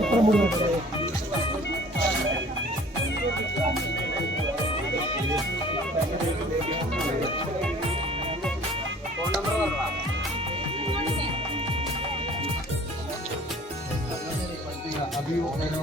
ఇప్పుడు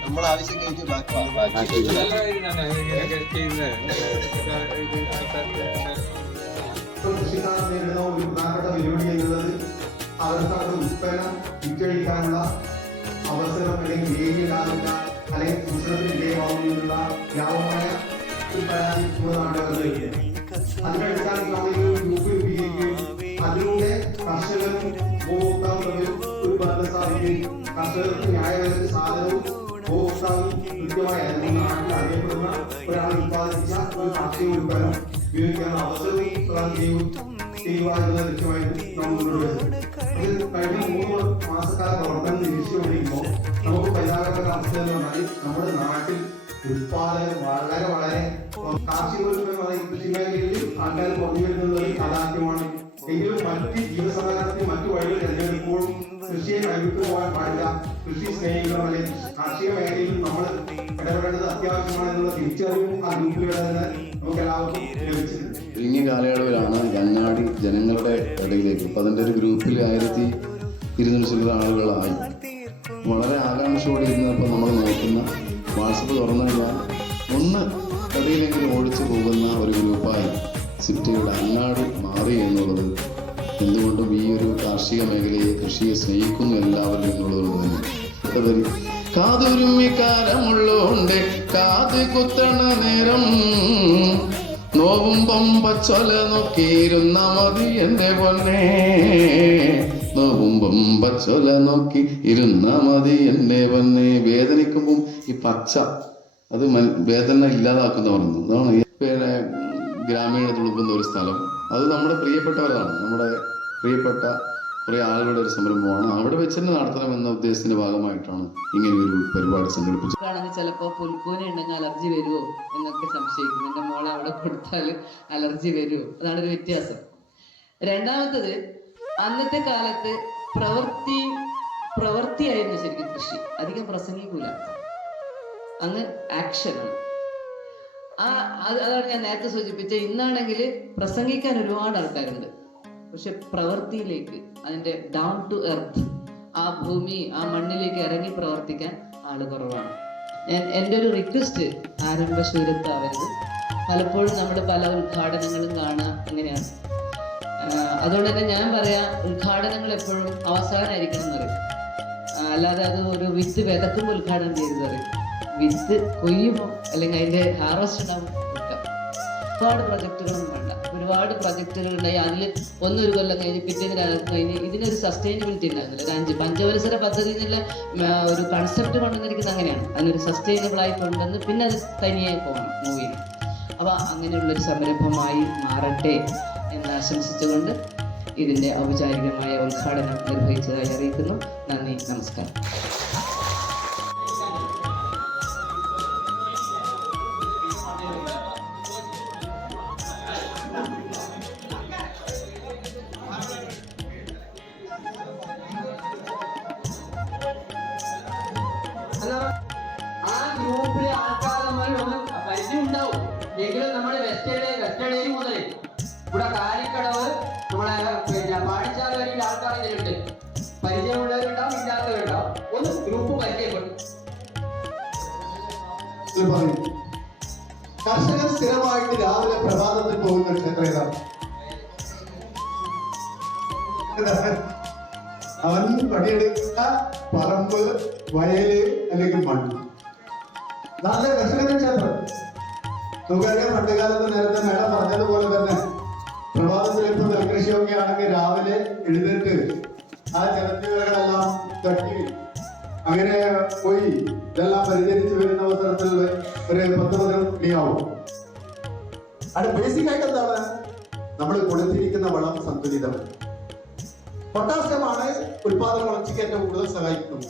നമ്മുടെ ആവശ്യം കഴിഞ്ഞ് ബാക്കി നേരിടുന്ന ഒരു പ്രധാനപ്പെട്ട വെല്ലുവിളി എന്നുള്ളത് അവർക്ക് അവരുടെ ഉൽപ്പന്നം വിറ്റഴിക്കാനുള്ള അവസരം അല്ലെങ്കിൽ വേദിയിലാകുന്ന അല്ലെങ്കിൽ ചൂഷണത്തിന് വിധേയമാകുന്നതിനുള്ള വ്യാപകമായ ഒരു പരാതി നമ്മുടെ നാടുകളിൽ അതിന്റെ അടിസ്ഥാനത്തിൽ നമ്മൾ ഈ ഗ്രൂപ്പ് രൂപീകരിക്കുകയും അതിലൂടെ കർഷകരും കർഷകർക്ക് ന്യായവിലക്ക് സാധനവും ഉപഭോക്താവും കൃത്യമായി നാട്ടിൽ അറിയപ്പെടുന്ന ഒരാൾ ഉത്പാദിപ്പിച്ച ഒരു കാർഷിക ഉൽപ്പന്നം ഉപയോഗിക്കാനുള്ള അവസരവും ചെയ്യുവാനുള്ള ലക്ഷ്യമായിട്ട് നമ്മൾ മുന്നോട്ട് ഇത് കഴിഞ്ഞ മൂന്ന് മാസക്കാല പ്രവർത്തനം പറഞ്ഞാൽ നമ്മുടെ നാട്ടിൽ ഉത്പാദനം വളരെ വളരെ കാർഷികോൽപ്പന്നമായ കൃഷി മേഖലയിൽ ആൾക്കാർ കുറഞ്ഞു വരുന്നത് യാഥാർത്ഥ്യമാണ് എങ്കിലും മറ്റ് ജീവസമാധാനത്തിന് മറ്റു വഴികൾ തിരഞ്ഞെടുക്കുമ്പോഴും കൃഷിയെ കൈവിട്ടു പോകാൻ പാടില്ല. കൃഷി സ്നേഹിക്കണം അല്ലെങ്കിൽ കാർഷിക മേഖലയിൽ നമ്മൾ ഇടപെടേണ്ടത് അത്യാവശ്യമാണ് എന്നുള്ള തിരിച്ചറിവും ആ ഗ്രൂപ്പിലൂടെ തന്നെ നമുക്ക് എല്ലാവർക്കും ലഭിച്ചിട്ടുണ്ട്. ചുരുങ്ങിയ കാലയളവിലാണ് ഞങ്ങാടി ജനങ്ങളുടെ ഇടയിലേക്ക് ഇപ്പം അതിന്റെ ഒരു ഗ്രൂപ്പിൽ ആയിരത്തി ഇരുന്നൂറ് ചില്ലറ ആളുകളായി. വളരെ ആകാംക്ഷയോടെ ഇരുന്നപ്പോൾ നമ്മൾ നോക്കുന്ന വാട്സപ്പ് തുറന്നു കഴിഞ്ഞാൽ ഒന്ന് ഇടയിലെങ്കിലും ഓടിച്ചു പോകുന്ന ഒരു ഗ്രൂപ്പായി. സിറ്റിയുടെ അങ്ങാടി മാറി എന്നുള്ളത് എന്തുകൊണ്ടും ഈ ഒരു കാർഷിക മേഖലയെ കൃഷിയെ സ്നേഹിക്കുന്നു എല്ലാവരും എന്നുള്ളത് കൊണ്ട് തന്നെ അടുത്തവരി കാതുരുമ്മിക്കാരമുള്ളോണ്ട് കാത് കുത്തണ നേരം നോവും പച്ചൊല നോക്കിയിരുന്ന മതി എന്റെ പൊന്നെ നോവും പച്ചൊല നോക്കി ഇരുന്ന മതി എന്റെ പൊന്നെ വേദനിക്കുമ്പം ഈ പച്ച അത് വേദന ഇല്ലാതാക്കുന്ന പറഞ്ഞു അതാണ് ഗ്രാമീണ തുളുമ്പുന്ന ഒരു സ്ഥലം. അത് നമ്മുടെ പ്രിയപ്പെട്ടവരാണ്. നമ്മുടെ പ്രിയപ്പെട്ട കുറെ ആളുകളുടെ ഒരു സംരംഭമാണ്. അവിടെ വെച്ച് തന്നെ നടത്തണം എന്ന ഉദ്ദേശത്തിന്റെ ഭാഗമായിട്ടാണ് ഇങ്ങനെ ഒരു പരിപാടി സംഘടിപ്പിച്ചത്. ചിലപ്പോ ചിലപ്പോൾ പുൽക്കൂന ഉണ്ടെങ്കിൽ അലർജി വരുമോ എന്നൊക്കെ സംശയിക്കും എന്റെ മോളെ അവിടെ കൊടുത്താൽ അലർജി വരുമോ അതാണ് ഒരു വ്യത്യാസം. രണ്ടാമത്തത് അന്നത്തെ കാലത്ത് പ്രവൃത്തി പ്രവൃത്തിയായിരുന്നു ശരിക്കും കൃഷി. അധികം പ്രസംഗിക്കൂല. അന്ന് ആക്ഷനാണ് ആ അത് അതാണ് ഞാൻ നേരത്തെ സൂചിപ്പിച്ച ഇന്നാണെങ്കിൽ പ്രസംഗിക്കാൻ ഒരുപാട് ആൾക്കാരുണ്ട്. പക്ഷെ പ്രവൃത്തിയിലേക്ക് അതിന്റെ ഡൗൺ ടു എർത്ത് ആ ഭൂമി ആ മണ്ണിലേക്ക് ഇറങ്ങി പ്രവർത്തിക്കാൻ ആൾ കുറവാണ്. ഞാൻ എന്റെ ഒരു റിക്വസ്റ്റ് ആരംഭ ശൂരത്താവരുത് പലപ്പോഴും നമ്മുടെ പല ഉദ്ഘാടനങ്ങളും കാണാം അങ്ങനെയാണ്. അതുകൊണ്ട് തന്നെ ഞാൻ പറയാം ഉദ്ഘാടനങ്ങൾ എപ്പോഴും അവസാനമായിരിക്കണം എന്ന് പറയും. അല്ലാതെ അത് ഒരു വിത്ത് വിതക്കുമ്പോൾ ഉദ്ഘാടനം ചെയ്ത് പറയും. വിത്ത് കൊയ്യുമ്പോൾ അല്ലെങ്കിൽ അതിന്റെ ഹാർവസ്റ്റ് ഉണ്ടാവും ഒരുപാട് പ്രൊജക്ടുകളും വേണ്ട. ഒരുപാട് പ്രൊജക്റ്റുകൾ ഉണ്ടായി. അതിൽ ഒന്നൊരു കൊല്ലം കഴിഞ്ഞ് പിറ്റേന്ന് കാലത്ത് കഴിഞ്ഞ് ഇതിനൊരു സസ്റ്റൈനബിലിറ്റി ഉണ്ടാകുന്നില്ല ഒരു അഞ്ച് പഞ്ചവത്സര പദ്ധതി എന്നുള്ള ഒരു കൺസെപ്റ്റ് കൊണ്ടുവന്നിരിക്കുന്നത് അങ്ങനെയാണ്. അതിനൊരു സസ്റ്റൈനബിൾ ആയി കൊണ്ടുവന്ന് പിന്നെ അത് തനിയെ പോകണം മൂവിന് അപ്പോൾ അങ്ങനെയുള്ളൊരു സംരംഭമായി മാറട്ടെ എന്ന് ആശംസിച്ചുകൊണ്ട് ഇതിന്റെ ഔപചാരികമായ ഉദ്ഘാടനം നിർവഹിച്ചതായി അറിയിക്കുന്നു. നന്ദി നമസ്കാരം. എങ്കിലും നമ്മൾ വെസ്റ്റേഡ് വെസ്റ്റേഡേരി മുതൽ ഇവിടെ കാലിക്കടവ് നമ്മളെ പിന്നെ പാടിച്ചാൽ വരെയുള്ള ആൾക്കാർ പരിചയമുള്ളവരുണ്ടാവും ഇല്ലാത്തവരുണ്ടാവും. ഒന്ന് ഗ്രൂപ്പ് പരിചയപ്പെടും. കർഷകർ സ്ഥിരമായിട്ട് രാവിലെ പ്രഭാതത്തിൽ പോകുന്ന ക്ഷേത്രം ഏതാണ്? അവൻ പണിയെടുക്കുന്ന പറമ്പ് വയൽ അല്ലെങ്കിൽ മണ്ണ്. നല്ല കർഷകരുടെ ക്ഷേത്രം. നമുക്കറിയാം പണ്ട് കാലത്ത് നേരത്തെ മേഡം പറഞ്ഞതുപോലെ തന്നെ പ്രഭാത ഇപ്പൊ നെൽകൃഷിയൊക്കെ ആണെങ്കിൽ രാവിലെ എഴുന്നേറ്റ് ആ ജലജീവികളെല്ലാം തട്ടി അങ്ങനെ പോയി ഇതെല്ലാം പരിചരിച്ച് വരുന്ന അവസരത്തിൽ ഒരു പത്ത് പതിനൊന്ന് മണിയാവും. അത് ബേസിക് ആയിട്ട് എന്താണ്? നമ്മൾ കൊടുത്തിരിക്കുന്ന വളം സന്തുലിതം. പൊട്ടാസ്യമാണ് ഉൽപാദന വളർച്ചയ്ക്ക് ഏറ്റവും കൂടുതൽ സഹായിക്കുന്നത്.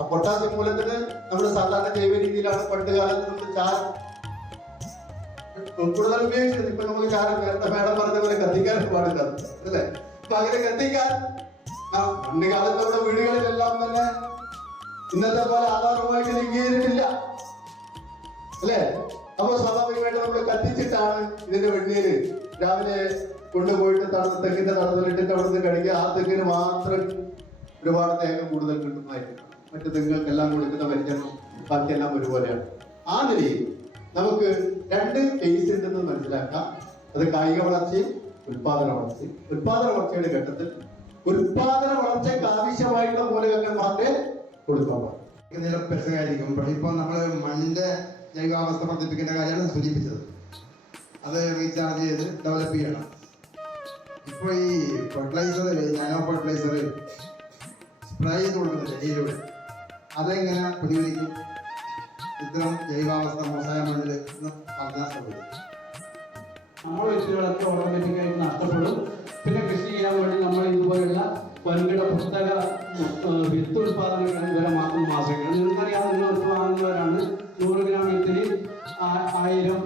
ആ പൊട്ടാസ്യം മൂലത്തിന് നമ്മൾ സാധാരണ ജൈവ രീതിയിലാണ് പണ്ട് കാലത്ത് നമ്മൾ ചാരം കൂടുതൽ ഉപയോഗിച്ചത് ഇപ്പൊ നമുക്ക് കാരണം നേരത്തെ മേഡം പറഞ്ഞ പോലെ കത്തിക്കാൻ പാടില്ല അല്ലേ? അപ്പൊ അങ്ങനെ കത്തിക്കാൻ പണ്ട് കാലത്ത് നമ്മുടെ വീടുകളിലെല്ലാം തന്നെ ഇന്നത്തെ പോലെ ആധാരമായിട്ട് ലിങ്ക് ചെയ്തിട്ടില്ല അല്ലേ? അപ്പൊ സ്വാഭാവികമായിട്ട് നമ്മൾ കത്തിച്ചിട്ടാണ് ഇതിന്റെ വെണ്ണീര് രാവിലെ കൊണ്ടുപോയിട്ട് തണുത്ത തെങ്ങിന്റെ തടത്തിലിട്ടിട്ട് അവിടുന്ന് കഴിക്കുക ആ തെങ്ങിന് മാത്രം ഒരുപാട് തേങ്ങ കൂടുതൽ കിട്ടുന്നതായിരിക്കും. മറ്റു തെങ്ങുകൾക്കെല്ലാം കൊടുക്കുന്ന പരിചരണം ബാക്കിയെല്ലാം ഒരുപോലെയാണ്. ആ നിലയിൽ നമുക്ക് രണ്ട് കേസ് ഉണ്ടെന്ന് മനസ്സിലാക്കാം. അത് കായിക വളർച്ചയും ഉൽപാദന വളർച്ചയും. ഉൽപാദന വളർച്ചയുടെ ഘട്ടത്തിൽ ഉൽപാദന വളർച്ചയ്ക്ക് ആവശ്യമായിട്ടുള്ള മൂലകങ്ങൾ മാത്രമേ കൊടുക്കാൻ പാടുള്ളൂ. പ്രശ്നമായിരിക്കും ഇപ്പൊ നമ്മൾ മണ്ണിന്റെ ജൈവാവസ്ഥ വർദ്ധിപ്പിക്കുന്ന കാര്യമാണ് സൂചിപ്പിച്ചത്. അത് റീചാർജ് ചെയ്ത് ഡെവലപ്പ് ചെയ്യണം. ഇപ്പൊ ഈ ഫെർട്ടിലൈസർ നാനോ ഫെർട്ടിലൈസർ സ്പ്രേ ചെയ്ത് കൊടുക്കുന്നില്ല അതെങ്ങനെ പ്രതികരിക്കും? ഇത്തരം ജൈവാവസ്ഥ മോശമായ മണ്ണിൽ പറഞ്ഞാൽ ശ്രമിക്കും നമ്മൾ വ്യക്തികളൊക്കെ ഓട്ടോമാറ്റിക്കായിട്ട് നഷ്ടപ്പെടും. പിന്നെ കൃഷി ചെയ്യാൻ വേണ്ടി നമ്മൾ ഇതുപോലെയുള്ള വൻകിട പുസ്തക വിത്ത് ഉൽപാദനങ്ങൾ വരെ മാത്രം ആശ്രയിക്കണം നിങ്ങൾക്കറിയാം നിങ്ങൾ വാങ്ങുന്നവരാണ് നൂറ് ഗ്രാം വിത്തിന് ആയിരം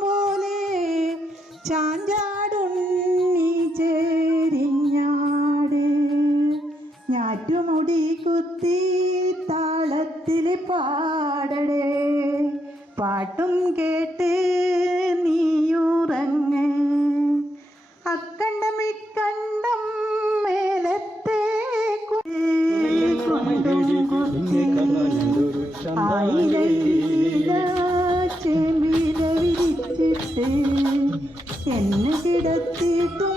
പോലെ ചാഞ്ചാടുണ്ണി ചേരിഞ്ഞാട് ഞാറ്റുമുടി കുത്തി താളത്തിൽ പാടടേ പാട്ടും കേട്ട് നീയുറങ്ങ് അക്കണ്ടം ഇക്കണ്ടം മേലത്തെ ചെമ്പില വിരിച്ചിട്ട് എന്നെ കിടത്തിയിട്ടും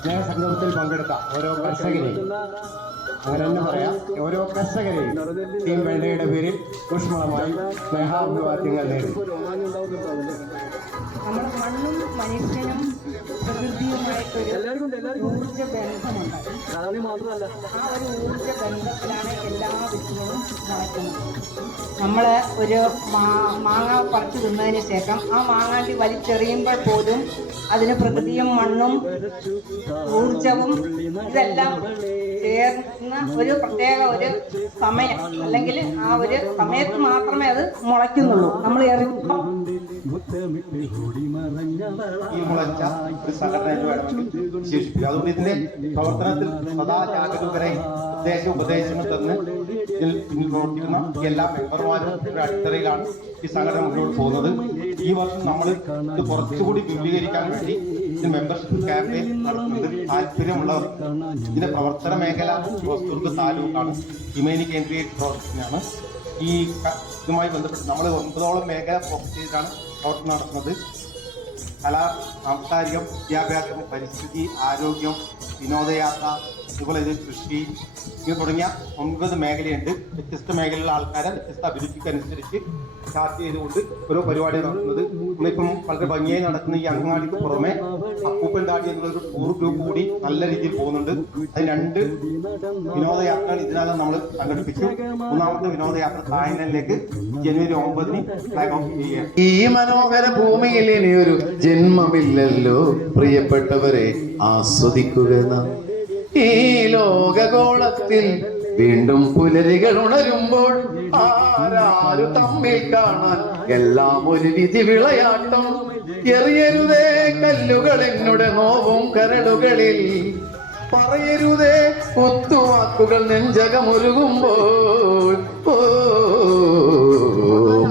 സ്നേഹസംഗമത്തിൽ പങ്കെടുത്ത ഓരോ കർഷകരെയും അങ്ങനെ തന്നെ പറയാം. ഓരോ കർഷകരെയും ടീം വേണ്ടയുടെ പേരിൽ ഊഷ്മളമായി സ്നേഹാഭിവാദ്യങ്ങൾ നേടി. മണ്ണും മനുഷ്യനും ബന്ധമുണ്ട് കളി മാത്രമല്ല. ആ ഒരു ഊർജ ബന്ധത്തിലാണ് എല്ലാ വിഷയവും നടക്കുന്നത് നമ്മൾ ഒരു മാങ്ങ പറിച്ചു തിന്നതിന് ശേഷം ആ മാങ്ങാണ്ടി വലിച്ചെറിയുമ്പോൾ പോലും അതിന് പ്രകൃതിയും മണ്ണും ഊർജവും ഇതെല്ലാം ചേർന്ന ഒരു പ്രത്യേക ഒരു സമയം അല്ലെങ്കിൽ ആ ഒരു സമയത്ത് മാത്രമേ അത് മുളയ്ക്കുന്നുള്ളൂ. നമ്മൾ ഈ മുളച്ച ഒരു സംഘടനയായിട്ട് വേണമെങ്കിൽ വിശേഷിപ്പിക്കുക അതുകൊണ്ട് ഇതിന്റെ പ്രവർത്തനത്തിൽ സദാ ജാഗരൂകരായി നിർദ്ദേശ ഉപദേശങ്ങൾ തന്ന് ഇതിൽ പ്രവർത്തിക്കുന്ന എല്ലാ മെമ്പർമാരും അടിത്തറയിലാണ് ഈ സംഘടന മുന്നോട്ട് പോകുന്നത്. ഈ വർഷം നമ്മൾ കുറച്ചുകൂടി വിപുലീകരിക്കാൻ വേണ്ടി ഇത് മെമ്പർഷിപ്പ് ക്യാമ്പയിൻ നടത്തുന്നത് താല്പര്യമുള്ളവർ ഇതിന്റെ പ്രവർത്തന മേഖല ഹോസ്ദുർഗ് താലൂക്കാണ്. ഹിമേനി കേന്ദ്രീകരിച്ച് പ്രവർത്തിക്കുന്നതാണ്. ഈ ഇതുമായി ബന്ധപ്പെട്ട് നമ്മൾ ഒമ്പതോളം മേഖല ഫോക്കസ് ചെയ്താണ് പ്രവർത്തനം നടത്തുന്നത്. കല സാംസ്കാരികം വിദ്യാഭ്യാസം പരിസ്ഥിതി ആരോഗ്യം വിനോദയാത്ര അതുപോലെ ഇത് കൃഷി ഇങ്ങനെ തുടങ്ങിയ ഒമ്പത് മേഖലയുണ്ട്. വ്യത്യസ്ത മേഖലയിലുള്ള ആൾക്കാരെ വ്യത്യസ്ത അഭിരുചിക്കനുസരിച്ച് ചാർട്ട് ചെയ്തുകൊണ്ട് ഓരോ പരിപാടി നടത്തുന്നത്. നമ്മളിപ്പം വളരെ ഭംഗിയായി നടക്കുന്ന ഈ അങ്ങാടിക്ക് പുറമെ അപ്പൂപ്പൻ താടി എന്നുള്ളൊരു ടൂർ ഗ്രൂപ്പ് കൂടി നല്ല രീതിയിൽ പോകുന്നുണ്ട്. അത് രണ്ട് വിനോദയാത്രകൾ ഇതിനകം നമ്മൾ സംഘടിപ്പിച്ചു മൂന്നാമത്തെ വിനോദയാത്ര തായ്ലൻഡിലേക്ക് ജനുവരി ഒമ്പതിന് ഫ്ലാഗ് ഓഫ് ചെയ്യുകയാണ്. ഈ മനോഹര ഭൂമിയിൽ ഇനിയൊരു ജന്മമില്ലല്ലോ. പ്രിയപ്പെട്ടവരെ ആസ്വദിക്കുക. ഈ ലോകഗോളത്തിൽ വീണ്ടും പുലരികൾ ഉണരുമ്പോൾ ആരാരു തമ്മിൽ കാണാൻ എല്ലാം ഒരു വിധി വിളയാട്ടം. എറിയരുതേ കല്ലുകൾ എന്നുടെ നോവും കരളുകളിൽ. പറയരുതേ ഒത്തുവാക്കുകൾ നെഞ്ചകമൊരുകുമ്പോൾ. ഓ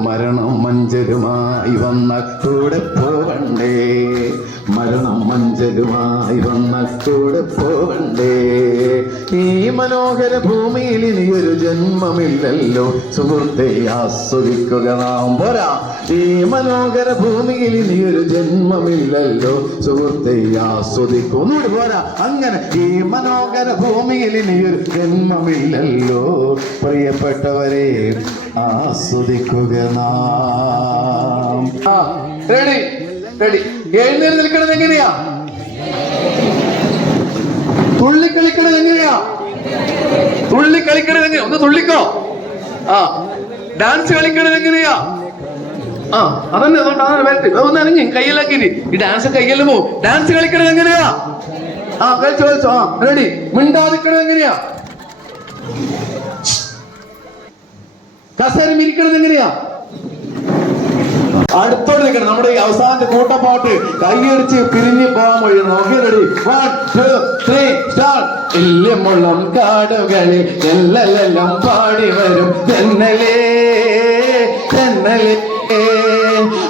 മരണം മഞ്ചരുമായി വന്ന കൂടെ പോകണ്ടേ മരണം മഞ്ചരുമായി വന്ന കൂടെ ഈ മനോഹര ഭൂമിയിൽ ഒരു ജന്മമില്ലല്ലോ. സുഹൃത്തെ ആസ്വദിക്കുക നാം. പോരാ. ഈ മനോഹര ഭൂമിയിൽ ഒരു ജന്മമില്ലല്ലോ. സുഹൃത്തെ ആസ്വദിക്കൂ. ഒന്നുകൂടി പോരാ. അങ്ങനെ ഈ മനോഹര ഭൂമിയിൽ ഒരു ജന്മമില്ലല്ലോ. പ്രിയപ്പെട്ടവരെ ആസ്വദിക്കുക നാം. റെഡി. റെഡി. എഴുന്നേറ്റ് നിൽക്കണത് എങ്ങനെയാ? തുള്ളിക്കളിക്കണത് എങ്ങനെയാ? തുള്ളിക്കളിക്കണത് എങ്ങനെയാ? ഒന്ന് തുള്ളിക്കോ? ആ. ഡാൻസ് കളിക്കണത് എങ്ങനെയാ? ആ അതന്നെ അതുകൊണ്ട് അതാണ് വരട്ടെ ഒന്ന് അനങ്ങി കയ്യിലാക്കി ഈ ഡാൻസ് കയ്യെല്ലാം പോവും. ഡാൻസ് കളിക്കണത് എങ്ങനെയാ? ആ കളിച്ചോ കളിച്ചോ. ആ റെഡി മിണ്ടാതിക്കണത് എങ്ങനെയാ? കസേരം ഇരിക്കണത് എങ്ങനെയാ? അടുത്തോട്ട് നിൽക്കണം. നമ്മുടെ ഈ അവസാനത്തെ കൂട്ടപ്പാട്ട് കൈയടിച്ച് പിരിഞ്ഞു പോകാൻ വഴി നോക്കി ready one two three start ഇല്ലമുള്ളം കാടുകളിൽ എല്ലെല്ലാം പാടി വരും. തെന്നലേ തെന്നലേ.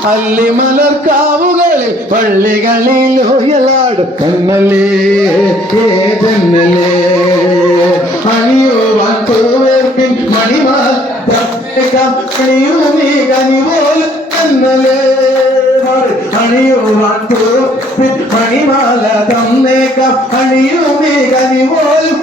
അല്ലിമലർക്കാവുകളിൽ പള്ളികളിൽ ഉയലാടും. തെന്നലേ ഏ തെന്നലേ. അണിയുവാൻ പൂവേർപ്പിൻ മണിമാൽ തപ്പേക്കാം അണിയൂമീ കനിപോലും തെന്നലേ അണിയുവാൻ പൂവേർപ്പിൻ മണിമാല തന്നേക്കാം അണിയൂമീ കനിപോലും